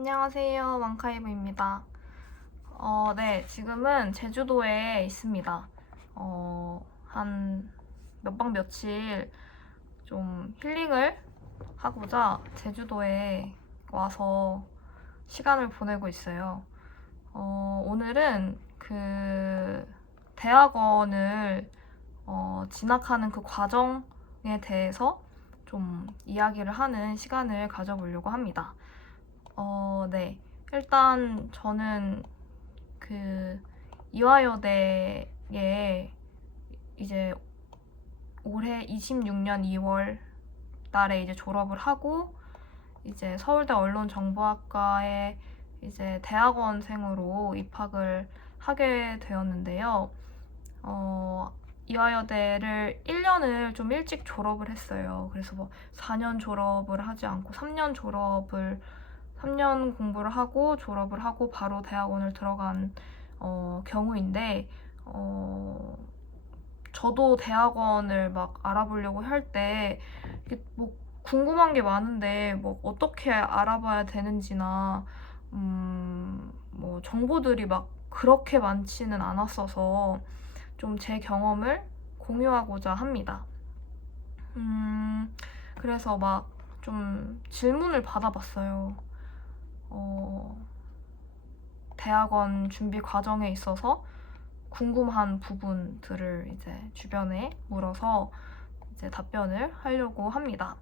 안녕하세요. 왕카이브입니다. 네, 지금은 제주도에 있습니다. 한 몇 박 며칠 좀 힐링을 하고자 제주도에 와서 시간을 보내고 있어요. 오늘은 그 대학원을 진학하는 그 과정에 대해서 좀 이야기를 하는 시간을 가져보려고 합니다. 네. 일단 저는 그 이화여대에 이제 올해 26년 2월 달에 이제 졸업을 하고 이제 서울대 언론정보학과에 이제 대학원생으로 입학을 하게 되었는데요. 이화여대를 1년을 좀 일찍 졸업을 했어요. 그래서 뭐 4년 졸업을 하지 않고 3년 공부를 하고 졸업을 하고 바로 대학원을 들어간 경우인데 저도 대학원을 막 알아보려고 할 때 뭐 궁금한 게 많은데 뭐 어떻게 알아봐야 되는지나 뭐 정보들이 막 그렇게 많지는 않았어서 좀 제 경험을 공유하고자 합니다. 그래서 막 좀 질문을 받아봤어요. 대학원 준비 과정에 있어서 궁금한 부분들을 이제 주변에 물어서 이제 답변을 하려고 합니다.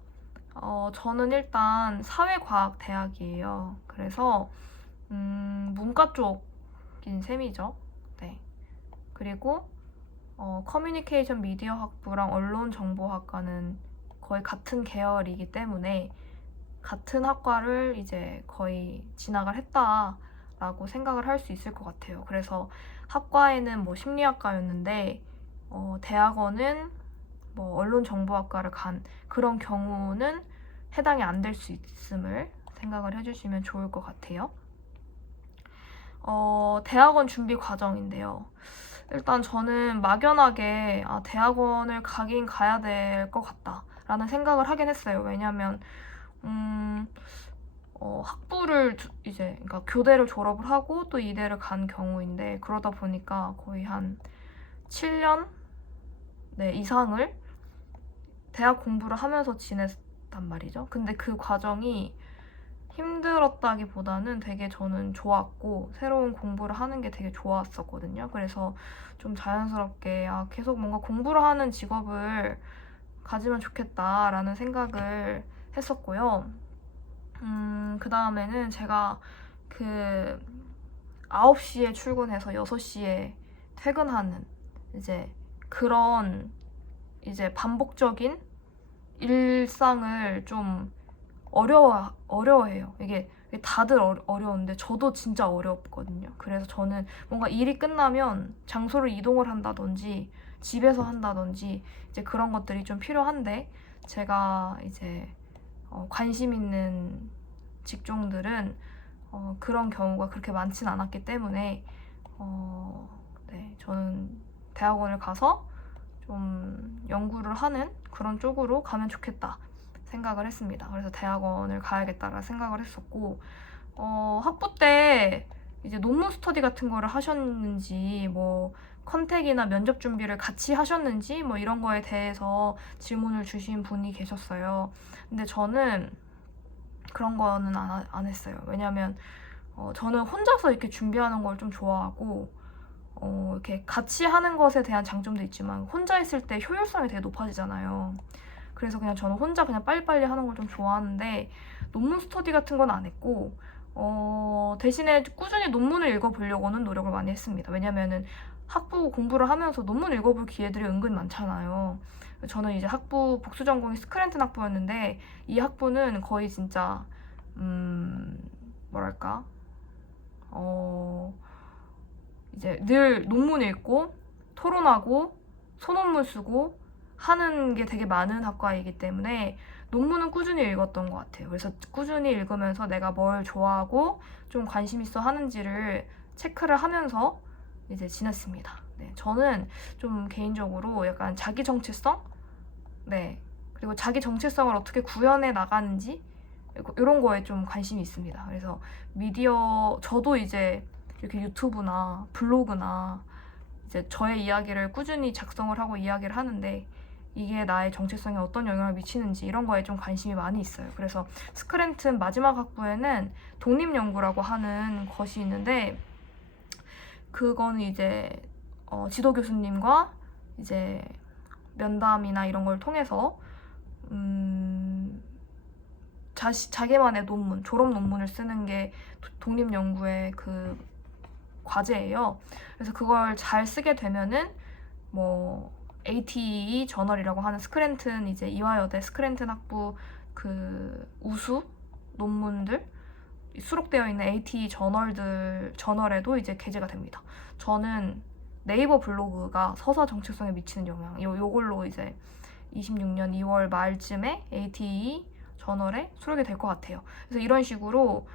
저는 일단 사회과학 대학이에요. 그래서 문과 쪽인 셈이죠. 네. 그리고 커뮤니케이션 미디어 학부랑 언론정보학과는 거의 같은 계열이기 때문에 같은 학과를 이제 거의 진학을 했다라고 생각을 할 수 있을 것 같아요. 그래서 학과에는 뭐 심리학과였는데 대학원은 뭐 언론정보학과를 간 그런 경우는 해당이 안 될 수 있음을 생각을 해주시면 좋을 것 같아요. 대학원 준비 과정인데요. 일단 저는 막연하게 대학원을 가긴 가야 될 것 같다라는 생각을 하긴 했어요. 왜냐면 학부를 이제 그러니까 교대를 졸업을 하고 또 이대를 간 경우인데 그러다 보니까 거의 한 7년 네, 이상을 대학 공부를 하면서 지냈단 말이죠. 근데 그 과정이 힘들었다기보다는 되게 저는 좋았고 새로운 공부를 하는 게 되게 좋았었거든요. 그래서 좀 자연스럽게 계속 뭔가 공부를 하는 직업을 가지면 좋겠다라는 생각을 했었고요. 그 다음에는 제가 그 9시에 출근해서 6시에 퇴근하는 이제 그런 이제 반복적인 일상을 좀 어려워해요. 이게 다들 어려운데 저도 진짜 어렵거든요. 그래서 저는 뭔가 일이 끝나면 장소를 이동을 한다든지 집에서 한다든지 이제 그런 것들이 좀 필요한데 제가 이제 관심 있는 직종들은 그런 경우가 그렇게 많진 않았기 때문에 네, 저는 대학원을 가서 좀 연구를 하는 그런 쪽으로 가면 좋겠다 생각을 했습니다. 그래서 대학원을 가야겠다라 생각을 했었고 학부 때 이제 논문 스터디 같은 거를 하셨는지 뭐 컨택이나 면접 준비를 같이 하셨는지 뭐 이런 거에 대해서 질문을 주신 분이 계셨어요. 근데 저는 그런 거는 안 했어요. 왜냐면 저는 혼자서 이렇게 준비하는 걸 좀 좋아하고 이렇게 같이 하는 것에 대한 장점도 있지만 혼자 했을 때 효율성이 되게 높아지잖아요. 그래서 그냥 저는 혼자 그냥 빨리빨리 하는 걸 좀 좋아하는데 논문 스터디 같은 건 안 했고 대신에 꾸준히 논문을 읽어보려고는 노력을 많이 했습니다. 왜냐면은 학부 공부를 하면서 논문 읽어볼 기회들이 은근 많잖아요. 저는 이제 학부 복수 전공이 스크랜튼 학부였는데 이 학부는 거의 진짜 뭐랄까 이제 늘 논문 읽고 토론하고 소논문 쓰고 하는 게 되게 많은 학과이기 때문에 논문은 꾸준히 읽었던 것 같아요. 그래서 꾸준히 읽으면서 내가 뭘 좋아하고 좀 관심 있어 하는지를 체크를 하면서 이제 지냈습니다. 네, 저는 좀 개인적으로 약간 자기 정체성? 네. 그리고 자기 정체성을 어떻게 구현해 나가는지 이런 거에 좀 관심이 있습니다. 그래서 미디어, 저도 이제 이렇게 유튜브나 블로그나 이제 저의 이야기를 꾸준히 작성을 하고 이야기를 하는데 이게 나의 정체성에 어떤 영향을 미치는지 이런 거에 좀 관심이 많이 있어요. 그래서 스크랜튼 마지막 학부에는 독립연구라고 하는 것이 있는데 그거는 이제 지도 교수님과 이제 면담이나 이런 걸 통해서 자기만의 논문, 졸업 논문을 쓰는 게 독립연구의 그 과제예요. 그래서 그걸 잘 쓰게 되면은 뭐 ATE 저널이라고 하는 스크랜튼 이제 이화여대 스크랜튼 학부 그 우수 논문들 수록되어 있는 ATE 저널에도 이제 게재가 됩니다. 저는 네이버 블로그가 서사 정체성에 미치는 영향 요걸로 이제 26년 2월 말쯤에 ATE 저널에 수록이 될 것 같아요. 그래서 이런 식으로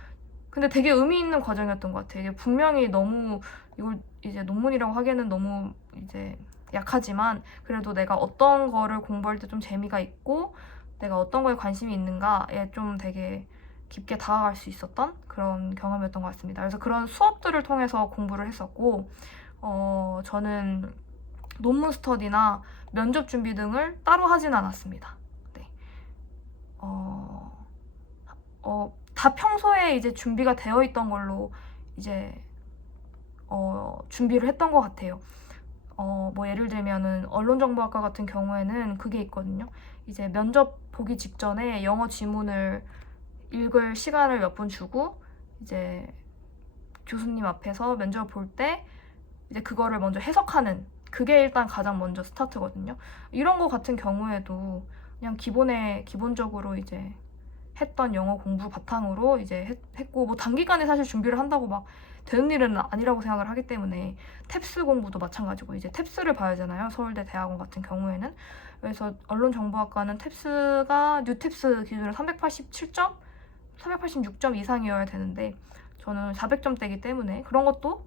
근데 되게 의미 있는 과정이었던 것 같아요. 이게 분명히 너무 이걸 이제 논문이라고 하기에는 너무 이제 약하지만 그래도 내가 어떤 거를 공부할 때 좀 재미가 있고 내가 어떤 거에 관심이 있는가에 좀 되게 깊게 다가갈 수 있었던 그런 경험이었던 것 같습니다. 그래서 그런 수업들을 통해서 공부를 했었고 저는 논문 스터디나 면접 준비 등을 따로 하진 않았습니다. 네. 다 평소에 이제 준비가 되어 있던 걸로 이제 준비를 했던 것 같아요. 뭐 예를 들면은 언론정보학과 같은 경우에는 그게 있거든요. 이제 면접 보기 직전에 영어 지문을 읽을 시간을 몇 분 주고 이제 교수님 앞에서 면접 볼 때 이제 그거를 먼저 해석하는 그게 일단 가장 먼저 스타트거든요. 이런 거 같은 경우에도 그냥 기본적으로 이제 했던 영어 공부 바탕으로 이제 했고 뭐 단기간에 사실 준비를 한다고 막 되는 일은 아니라고 생각을 하기 때문에 탭스 공부도 마찬가지고 이제 탭스를 봐야 하잖아요. 서울대 대학원 같은 경우에는. 그래서 언론정보학과는 탭스가 뉴탭스 기준으로 386점 이상이어야 되는데 저는 400점대이기 때문에 그런 것도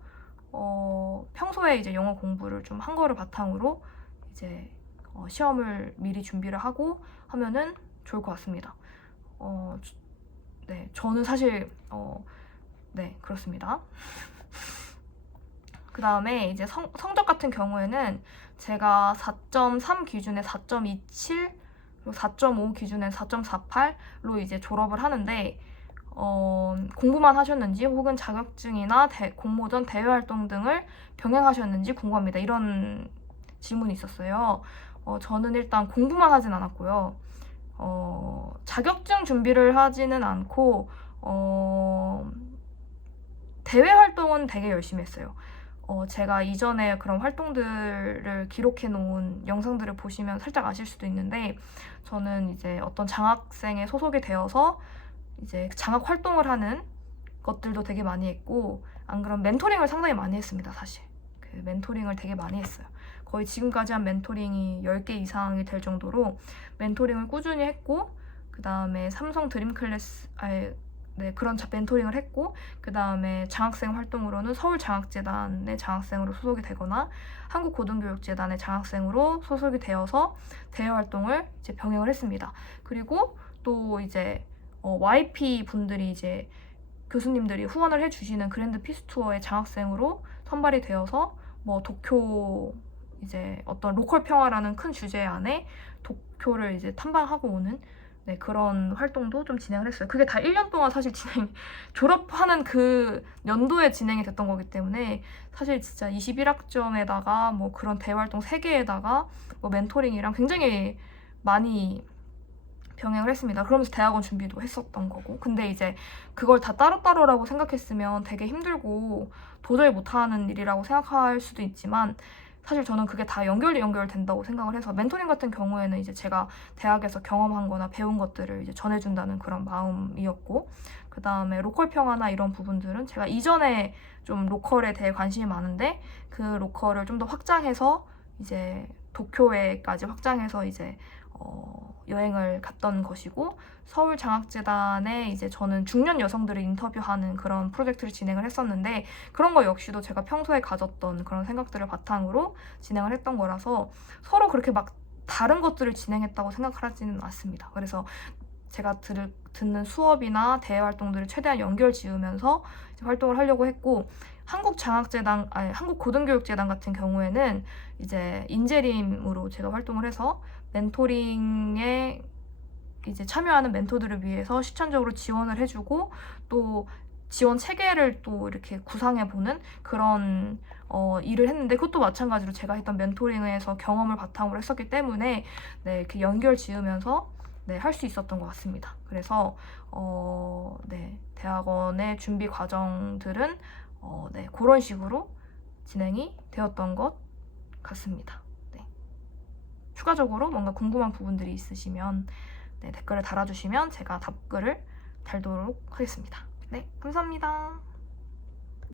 평소에 이제 영어 공부를 좀 한 거를 바탕으로 이제 시험을 미리 준비를 하고 하면은 좋을 것 같습니다. 네, 저는 사실 네, 그렇습니다. 그 다음에 이제 성적 같은 경우에는 제가 4.3 기준에 4.27 그리고 4.5 기준에 4.48로 이제 졸업을 하는데 공부만 하셨는지 혹은 자격증이나 공모전 대외활동 등을 병행하셨는지 궁금합니다. 이런 질문이 있었어요. 저는 일단 공부만 하진 않았고요. 자격증 준비를 하지는 않고 대외 활동은 되게 열심히 했어요. 제가 이전에 그런 활동들을 기록해 놓은 영상들을 보시면 살짝 아실 수도 있는데 저는 이제 어떤 장학생에 소속이 되어서 이제 장학 활동을 하는 것들도 되게 많이 했고 안 그럼 멘토링을 상당히 많이 했습니다. 사실 그 멘토링을 되게 많이 했어요. 거의 지금까지 한 멘토링이 10개 이상이 될 정도로 멘토링을 꾸준히 했고 그 다음에 삼성 드림클래스 네, 그런 멘토링을 했고 그 다음에 장학생 활동으로는 서울장학재단의 장학생으로 소속이 되거나 한국고등교육재단의 장학생으로 소속이 되어서 대외 활동을 이제 병행을 했습니다. 그리고 또 이제 YP 분들이 이제 교수님들이 후원을 해주시는 그랜드 피스 투어의 장학생으로 선발이 되어서 뭐 도쿄 이제 어떤 로컬 평화라는 큰 주제 안에 도쿄를 이제 탐방하고 오는 네, 그런 활동도 좀 진행을 했어요. 그게 다 1년 동안 사실 졸업하는 그 연도에 진행이 됐던 거기 때문에 사실 진짜 21학점에다가 뭐 그런 대활동 3개에다가 뭐 멘토링이랑 굉장히 많이 병행을 했습니다. 그러면서 대학원 준비도 했었던 거고. 근데 이제 그걸 다 따로따로라고 생각했으면 되게 힘들고 도저히 못하는 일이라고 생각할 수도 있지만 사실 저는 그게 다 연결된다고 생각을 해서 멘토링 같은 경우에는 이제 제가 대학에서 경험한 거나 배운 것들을 이제 전해준다는 그런 마음이었고 그 다음에 로컬 평화나 이런 부분들은 제가 이전에 좀 로컬에 대해 관심이 많은데 그 로컬을 좀 더 확장해서 이제 도쿄에까지 확장해서 이제 여행을 갔던 것이고 서울장학재단에 이제 저는 중년 여성들을 인터뷰하는 그런 프로젝트를 진행을 했었는데 그런 거 역시도 제가 평소에 가졌던 그런 생각들을 바탕으로 진행을 했던 거라서 서로 그렇게 막 다른 것들을 진행했다고 생각하지는 않습니다. 그래서 제가 듣는 수업이나 대외 활동들을 최대한 연결 지으면서 이제 활동을 하려고 했고, 한국고등교육재단 같은 경우에는 이제 인재림으로 제가 활동을 해서 멘토링에 이제 참여하는 멘토들을 위해서 실천적으로 지원을 해주고, 또 지원 체계를 또 이렇게 구상해보는 그런 일을 했는데, 그것도 마찬가지로 제가 했던 멘토링에서 경험을 바탕으로 했었기 때문에 네, 이렇게 연결 지으면서 네, 할 수 있었던 것 같습니다. 그래서 네, 대학원의 준비 과정들은 네, 그런 식으로 진행이 되었던 것 같습니다. 네. 추가적으로 뭔가 궁금한 부분들이 있으시면 네, 댓글을 달아주시면 제가 답글을 달도록 하겠습니다. 네, 감사합니다.